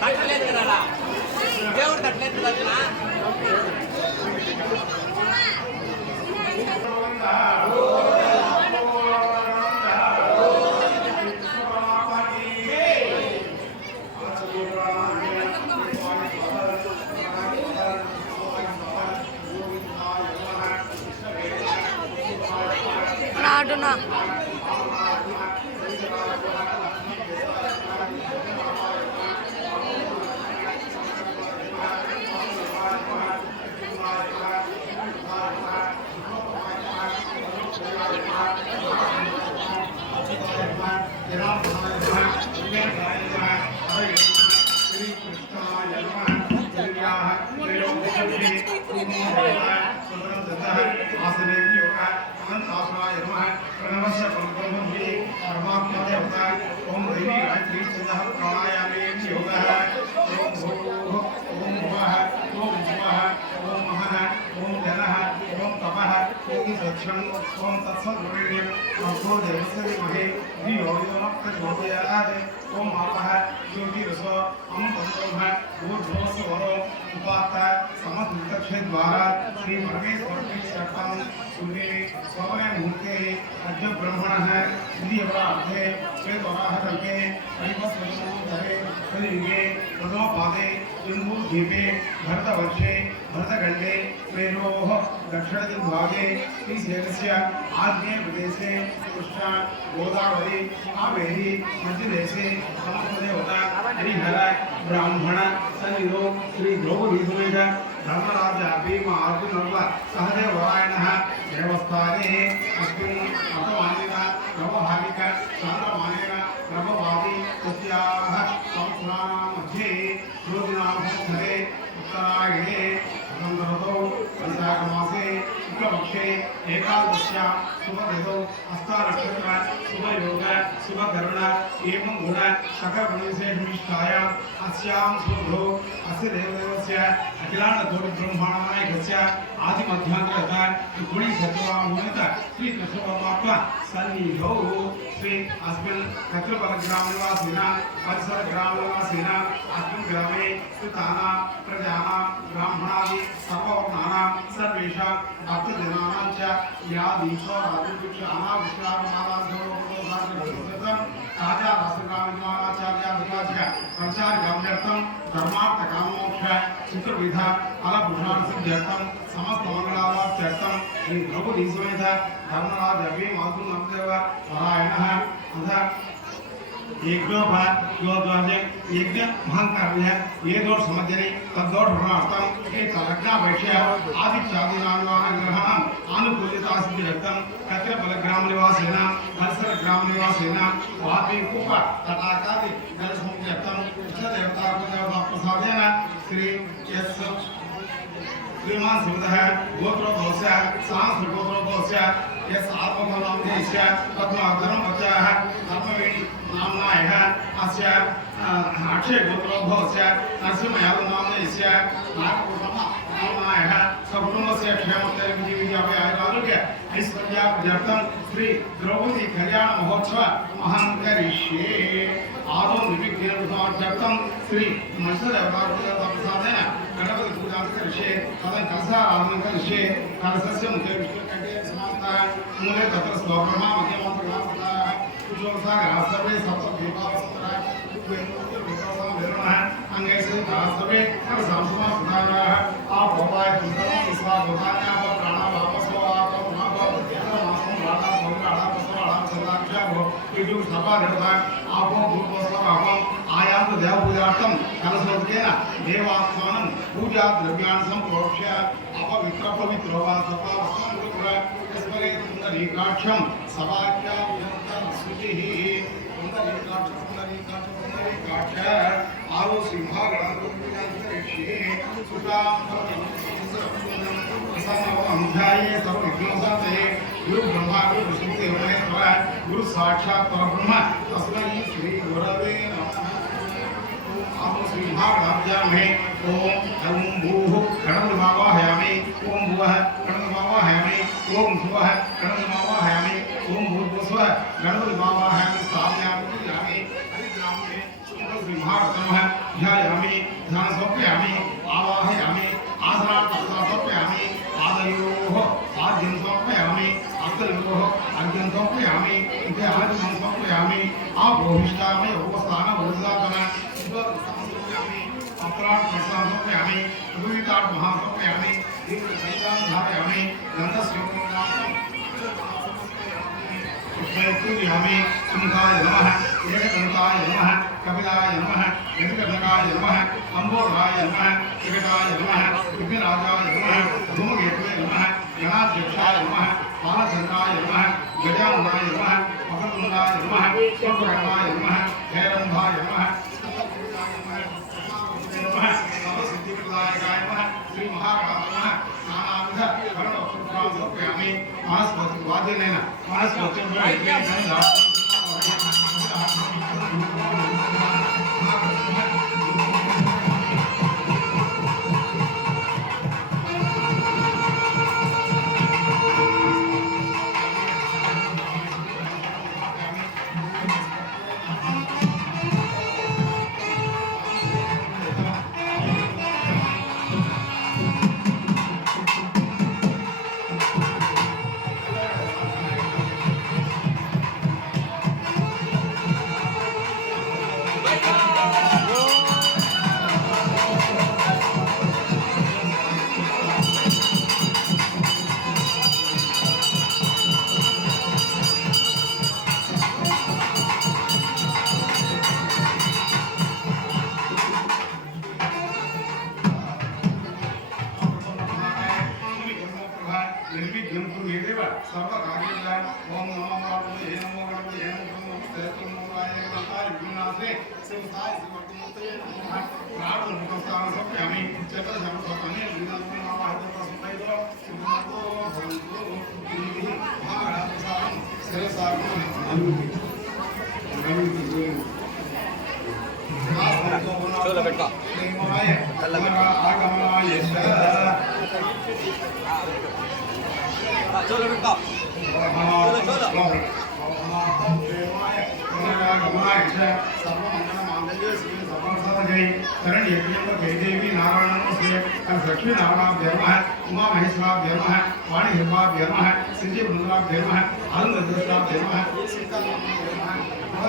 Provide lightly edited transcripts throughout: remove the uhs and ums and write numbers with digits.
తట్టలేదు కదా దేవుడు తట్టలేదు కదా నాడునా ओम तत्सद्वरेण्यं भर्गो देवस्य धीमहि धियो यो नः प्रचोदयात् ओम आपः योगिरसो अमृतंसोः ऊर्ध्वस्वरो उपात्त समद्वितक्षद्वारा श्री परमेश्वरं शून्ये स्वने मुहूर्ते अद्य ब्रह्मणः श्रीयवरार्थे श्वेतवराहकल्पे परिवस्वधरे कलियुगे प्रथमपादे जम्बूद्वीपे भरतवर्षे भरतखण्डे मेरोः दक्षिणदिग्भागे श्रीशैलस्य आग्नेय प्रदेशे कृष्णा गोदावरी कावेरी मध्यदेशे समस्तदेवता हरिहर ब्राह्मण सन्निधौ श्री द्रौपदी समेत धर्मराज भीम अर्जुन सहदेवरायणः देवस्थाने अस्मिन् अर्थमानेन नवभाविक चान्द्रमानेन नववादी तस्याः संवत्सराणां मध्ये ज्योतिनामोत्सवे उत्तरायणे ऋतौ वैशाखमासे शुक्लपक्षे एकादश्या शुभतिथौ हस्तानक्षत्र शुभयोग शुभकर्ण एवं गुण सकलगुणविशेषविशिष्टायाम् अस्यां शुभौ अस्य देवदेवस्य अखिलाण्डकोटिब्रह्माण्डनायकस्य आदिमध्यान्तरतः गुणिसत्त्वामूलत श्रीकृष्णपरमात्मा सन्निधौ श्री अस्मिन् कत्रपलग्रामनिवासिनां परिसरग्रामनिवासिनां अस्मिन् ग्रामे स्थितानां प्रजानां ब्राह्मणादि सर्ववर्णानां सर्वेषां भक्तजनानां च या दीक्षो राजदीक्ष अनाविष्काराचार्याचार्याधिकार्यर्थं धर्मार्थकामोक्ष चित्रविध फलभूषाणसिद्ध्यर्थं समस्त मंगलार्थं श्री द्रौपदी समेत धर्मराज भीम अर्जुन परायणः अथ यज्ञ महंकार्य ये दोष समझने तद्दोष भ्रमार्थम एक लग्नापेक्षया आदित्यादीनां ग्रहाणां आनुकूल्यता सिद्ध्यर्थं कत्र बलग्राम निवासेन परिसर ग्राम निवासेन वापी कूप तटाकादि जलसमुद्यर्थं इष्टदेवता प्रसादेन श्री यस् श्रीमान शिवदः गोत्रोद्भवस्य सांस्कृतगोत्रोद्भवस्य यस् आत्मफलनामधेयस्य पद्माधर्मवचः धर्मवेणी नाम्नायः अस्य अक्षयगोत्रोद्भवस्य नरसिंहयादवनामधेयस्य नागपूर्णनाम्नायः सकुटुम्बस्य क्षेमोत्तरविजयविजयारोग्य ऐश्वर्यार्थं श्री द्रौपदी कल्याण महोत्सव महं करिष्ये आदौ निर्विघ्नं श्री मत्स्यदेवताप्रसादेन गणपति पूजा करिष्ये तदन कलशाराधनं करिष्ये कलशस्य मुखे विष्णुकण्ठे समाप्तः मूले तत्र श्लोकः मध्यमन्त्रः कुशोत्साहः सर्वे सप्तदीपावसत्रः अंगैसे सर्वे सर्वसंस्कृताः आभवाय तुन्दं स्वागतान्याः प्राणा वापसो आपो भूतवस्त्रम् आयान्तु देवपूजार्थं कलशोदकेन देवात्मानं पूजा द्रव्याणि सम्प्रोक्ष्य अपवित्रपवित्रो वा सपावस्त्रं कृत्वा स्मरेत् पुण्डरीकाक्षं सभाख्यां स्तुतिः पुण्डरीकाक्ष आरो सिंहागणान्तरिक्षे सुतां ध्याये सर्वविघ्नोपशान्तये गुरु ब्रह्मा गुरु विष्णु देव महेश्वर गुरु साक्षात् परब्रह्म तस्मै श्री गुरवे नमः। आप सिंहाग्राभ्यामहे ओम भूः गणपतिमावाहयामि ओम भुवः गणपतिमावाहयामि भूर्भुवः गणपति वाहयामि ओम भूर्भुवः गणपति वाहयामि स्थापयामि पूजयामि हरिग्रामे सुन्दरसिंहासनः ध्यायामि ध्यान समर्पयामि आवाहयामि आसनार्थं समर्पयामि पादयोः आद्यं समर्पयामि अग्रयोः अर्घ्यं समर्पयामि इत्यादि समर्पयामि आभोहिष्ठामि उपस्थान ऊर्जातन समर्पयामि अत्रात् प्रसाद समर्पयामि उदवितात् महासमर्पयामि दीर्घसंसां धारयामि गन्धस्योपनाथं पूजयामि सुमुखाय नमः एकदन्ताय नमः कपिलाय नमः गजकर्णकाय नमः अम्बोधाय नमः विकटाय नमः विघ्नराजाय नमः धूमकेतवे नमः गणाध्यक्षाय नमः बालचन्द्राय नमः गजाननाय नमः मकरकुण्डाय नमः स्वकर्णाय नमः हैरन्धाय नमः सिद्धिप्रदायकाय नमः श्री महाकालाय नमः नानाविध करणोपचारान् समर्पयामि मानसपति वाद्येन मानसपति निर्विघ्नं कुर्वेदेव सर्वकार्येषु ओम नमो भगवते नमो भगवते नमो तेत्रमोराय नमः विघ्नाश्रे शिवसाय शिवमूर्तये नमः प्रार्थना उपस्थान समर्पयामि चतुर्दशमसोपने विघ्ननामाहतसंपैतो सिद्धनाथो भवन्तु इति महाराजसारं शिरसारं चलो बेटा आगमनाय चलो बेटा देवी नारायण लक्ष्मी नारायणाभ्य नमः उमा महेश्वराभ्य नमः वाणी हिरवाभ्य नमः श्रीजी वृंदाभ्य नमः आनंददृष्टाभ्य नमः सीताभ्य नमः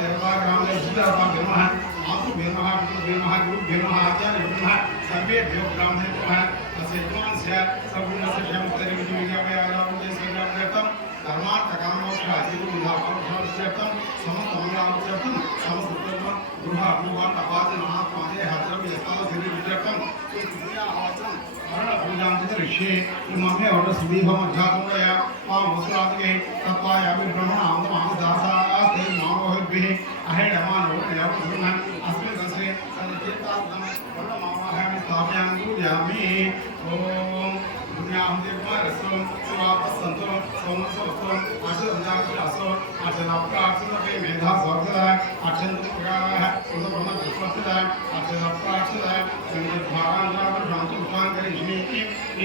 देवताभ्य नमः मातृभ्य नमः पितृभ्य नमः गुरुभ्य नमः आचार्यभ्यो नमः सर्वेभ्यो ब्राह्मणेभ्यो नमः तस्यैवांस्य सगुणस्य क्षमतरिविजयाभयारामदेशव्याप्त्यर्थं धर्मार्थकामोक्षादिविधापरोक्षार्थं समस्तमङ्गलार्थं समस्तधर्म गृहात्मवान् हात्रव्यस्तावसिद्धिर्थं सुस्त्रियावाचं मरणपूजां ऋषे इममे वरसुदीभमध्यात्मया मां वस्त्रादिके तत्त्वायामि ब्रह्मणामदासास्ते मामोभिः अहेडमानोपयामि अस्मिन् दशे सन्निधेतार्थं वर्णमावाहयामि स्थापयामि पूजयामि ॐ दुनियाहं देवमारसं शिवापस्सन्तो सोमसोस्तों आचरन्दाक्षासो आचरणाप्राक्षते मेधा स्वर्गदा आचरन्तुप्राः उदब्रह्मपुष्पदा आचरणाप्राक्षदा संगद्वारान्द्रावशान्तु उपान्तरिष्मि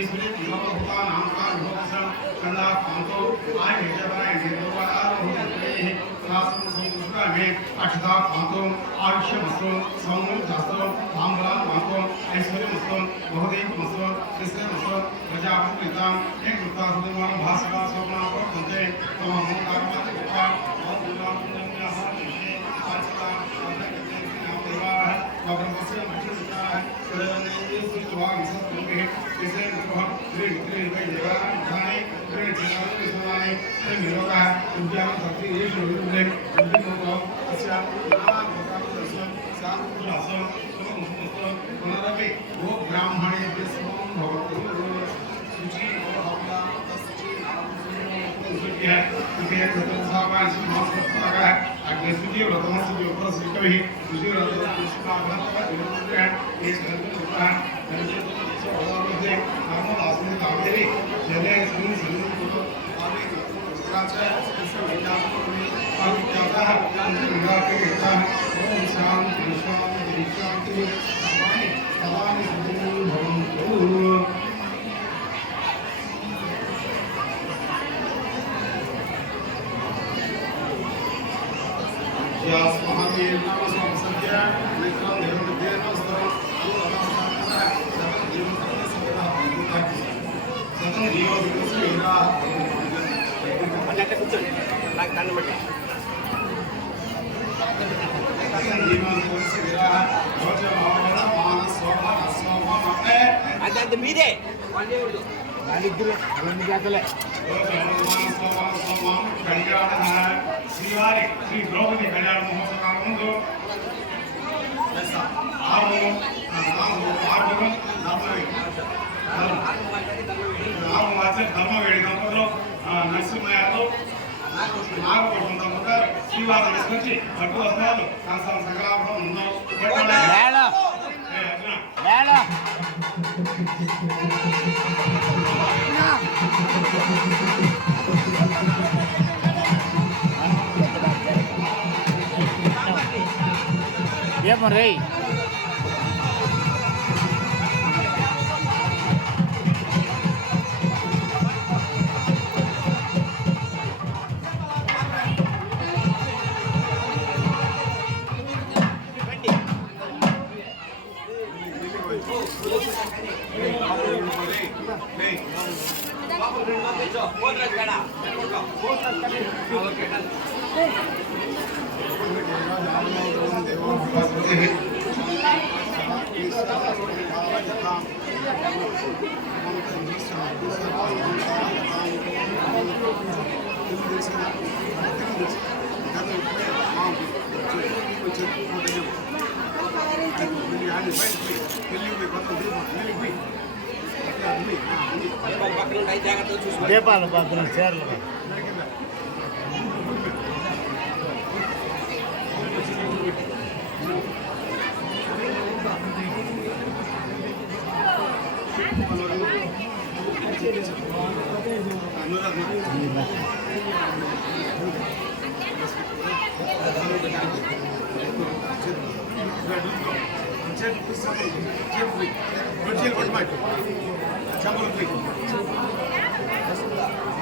ईश्वरी भगवतानां कारुभोगसं कन्दाः कान्तो आयनेजवराय निर्भवारोहितैः शास्त्रं संस्कृतामे अक्षता कान्तो आयुष्यमस्तु सौम्यमस्तु ताम्बूलामस्तु ऐश्वर्यमस्तु बहुदेवमस्तु कृष्णमस्तु प्रजापतितां एकवृत्तासुदेवान् भास्करा स्वप्ना वर्तन्ते तमहं कर्मकृत्वा औद्युलापुण्यः विषये पांचतां देवाः वक्रमस्य मुख्यसिताः सर्वनेन्द्रिय सुष्ठुवान् सत्त्वभिः इसे मुखः त्रिदेवानां त्रिनिर्वाणे त्रिनिरोगः विद्यां शक्ति येषु विरुद्धे विद्युतो अस्य नानाप्रकारस्य शान्तिशास्त्रं सुममुस्तु पुनरपि वो ब्राह्मणेभ्यः समं भवतु शुचि भवता तस्चि सुचिः इति चतुर्सावान् समासप्तकः अग्निशुचि व्रतमस्य उपरसिकविः शुचि व्रतमस्य विरुद्धः ये सर्वं मध्ये नर्मदास्मिन् कावेरी जले अस्मिन् सन्निधौ आवे रुद्राच विज्ञापने अविज्ञातः विज्ञापयतः ओम शांति शांति शांति सर्वाणि सुखिनो भवन्तु అన్నట్టు కూర్చోండి నాకు దండం పెట్టి అది మీదే వాళ్ళిద్దరు రెండు జాతలే శ్రీవారి శ్రీ ద్రౌపది కళ్యాణ మహోత్సవం ముందు ధర్మవేడి దంపతులు నరసింహయాలు నాగపట్నం దంపతులు శ్రీవాసం తీసుకొచ్చి పట్టు వస్త్రాలు సంకలాపం ఉన్నాం ఏమో దీపాలు పక్కన చీరలు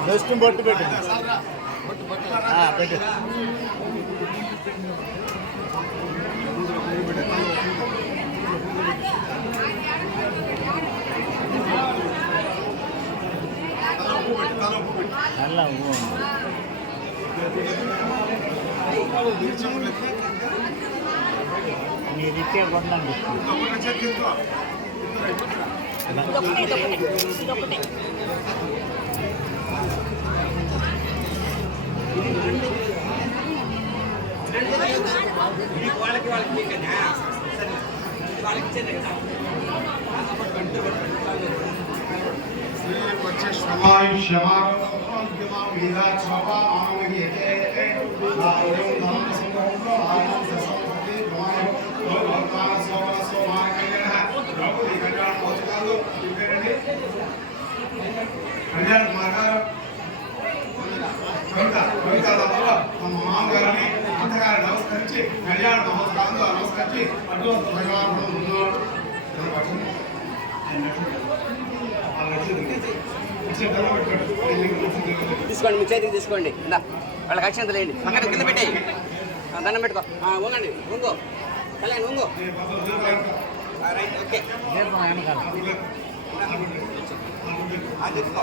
జస్ట్ బొట్టు పెట్టు పెట్టు అలా మీరు ఇచ్చే కొనండి వాళ్ళకి మామగారిని అంతగారు నమస్కరించి కళ్యాణ మహోత్సవాలు నమస్కరించి అటు భగవాన్ తీసుకోండి మీ చేతికి తీసుకోండి ఇందా వాళ్ళకి అక్షంత లేండి పక్కన కింద పెట్టేయి దండం పెట్టుకో ఉంగండి ఉంగో కళ్యాణ్ ఉంగో రైట్ ఓకే తీసుకో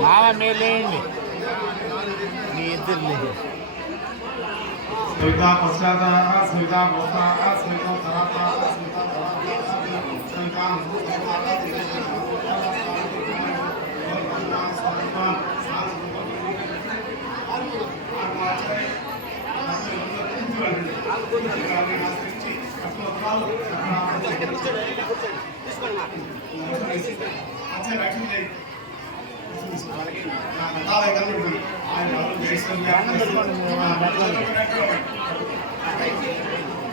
మామ మీరు లేండి మీ ఇద్దరు లేదు सविता पश्चात सविता भोक्ता सविता तराता सविता सविता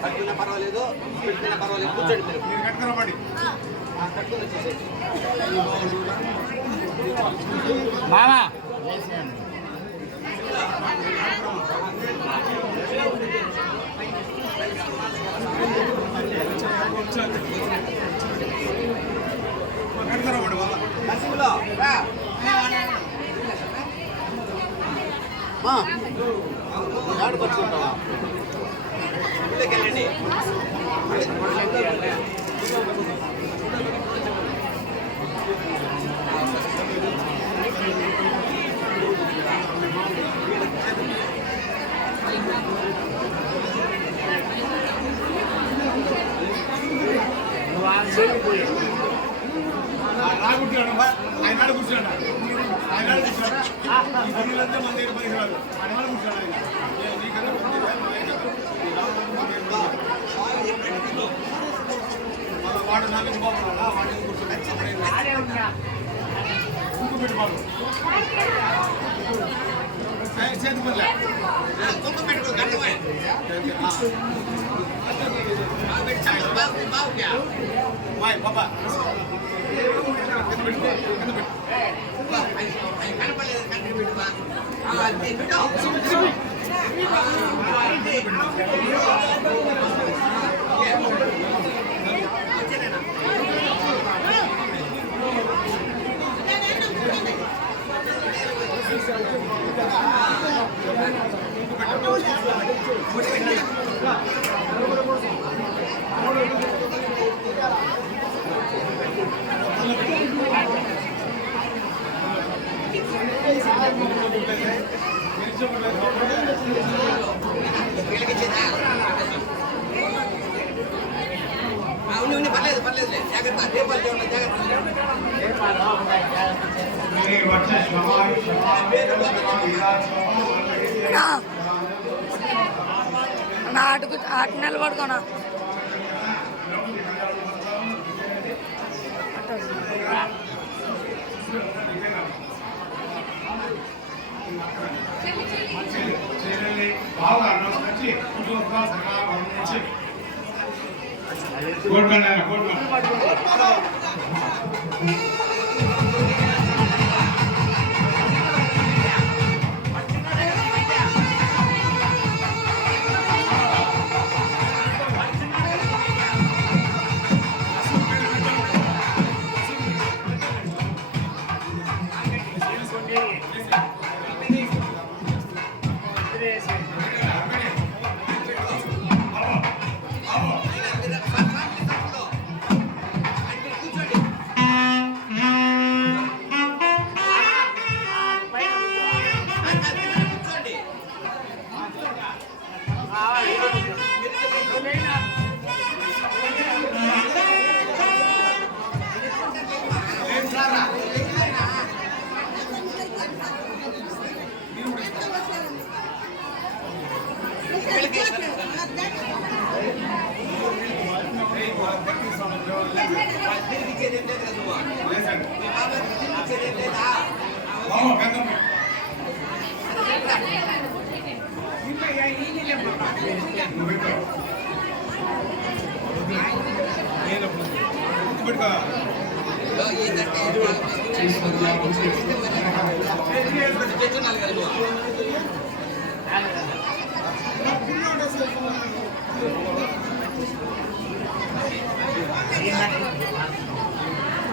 కట్టుకున్నా పర్వాలేదు పెట్టుకున్నా పర్వాలేదు కూర్చోండి మీరు కట్టుకుని వచ్చేసేయండి. మామ నరసింహులు, రా. ఆడు పట్టుకుంటావా ఇంట్లోకి వెళ్ళండి. నువ్వు ఆ సైడ్ పోయి ఆయన కూర్చోండి ఆయన కూర్చోండి మన దగ్గర పరిసరాలు ఆయన కూర్చోండి వాడు నాలుగు బాబు వాడిని కూర్చోండి పెట్టి బాబు చేతి పల్లె కుంకుమ పెట్టుకో గంటమే బాయ్ బాబా కనపడలేదు కంటి పెట్టుకో పెట్టు ఉన్ని పర్లేదు పర్లేదు జాగ్రత్త టేబుల్ జాగ్రత్త ఆట నిలబడుకోనా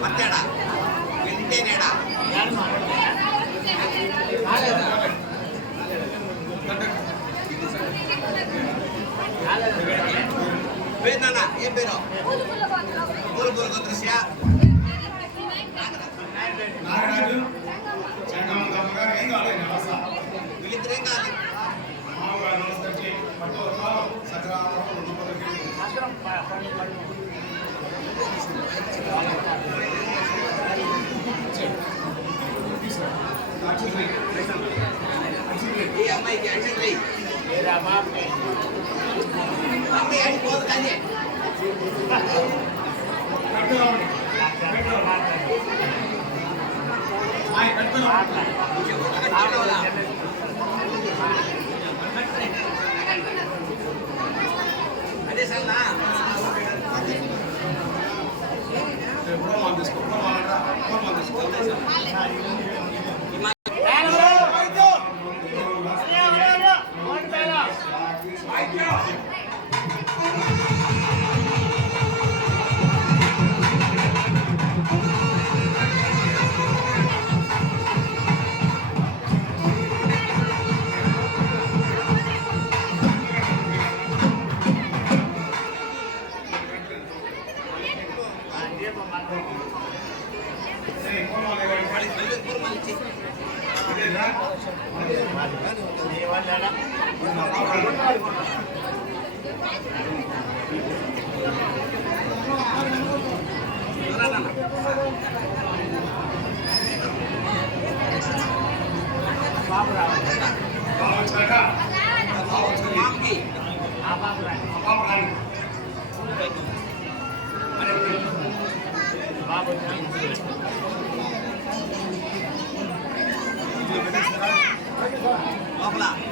మత్తేడా వెంటేనేడా పేరునా ఏం పేరు పూల గోత్రస్య నాగరాజు కానీ ఏం కాలేదు అవసరం వీళ్ళిద్దరేం కాదు మామూలుగా నమస్కరించి పట్టు సగ్రామం ఈ అమ్మాయికి యాక్షన్ చేయి అమ్మాయి యాక్షన్ పోదు కానీ అదే సార్ లోపల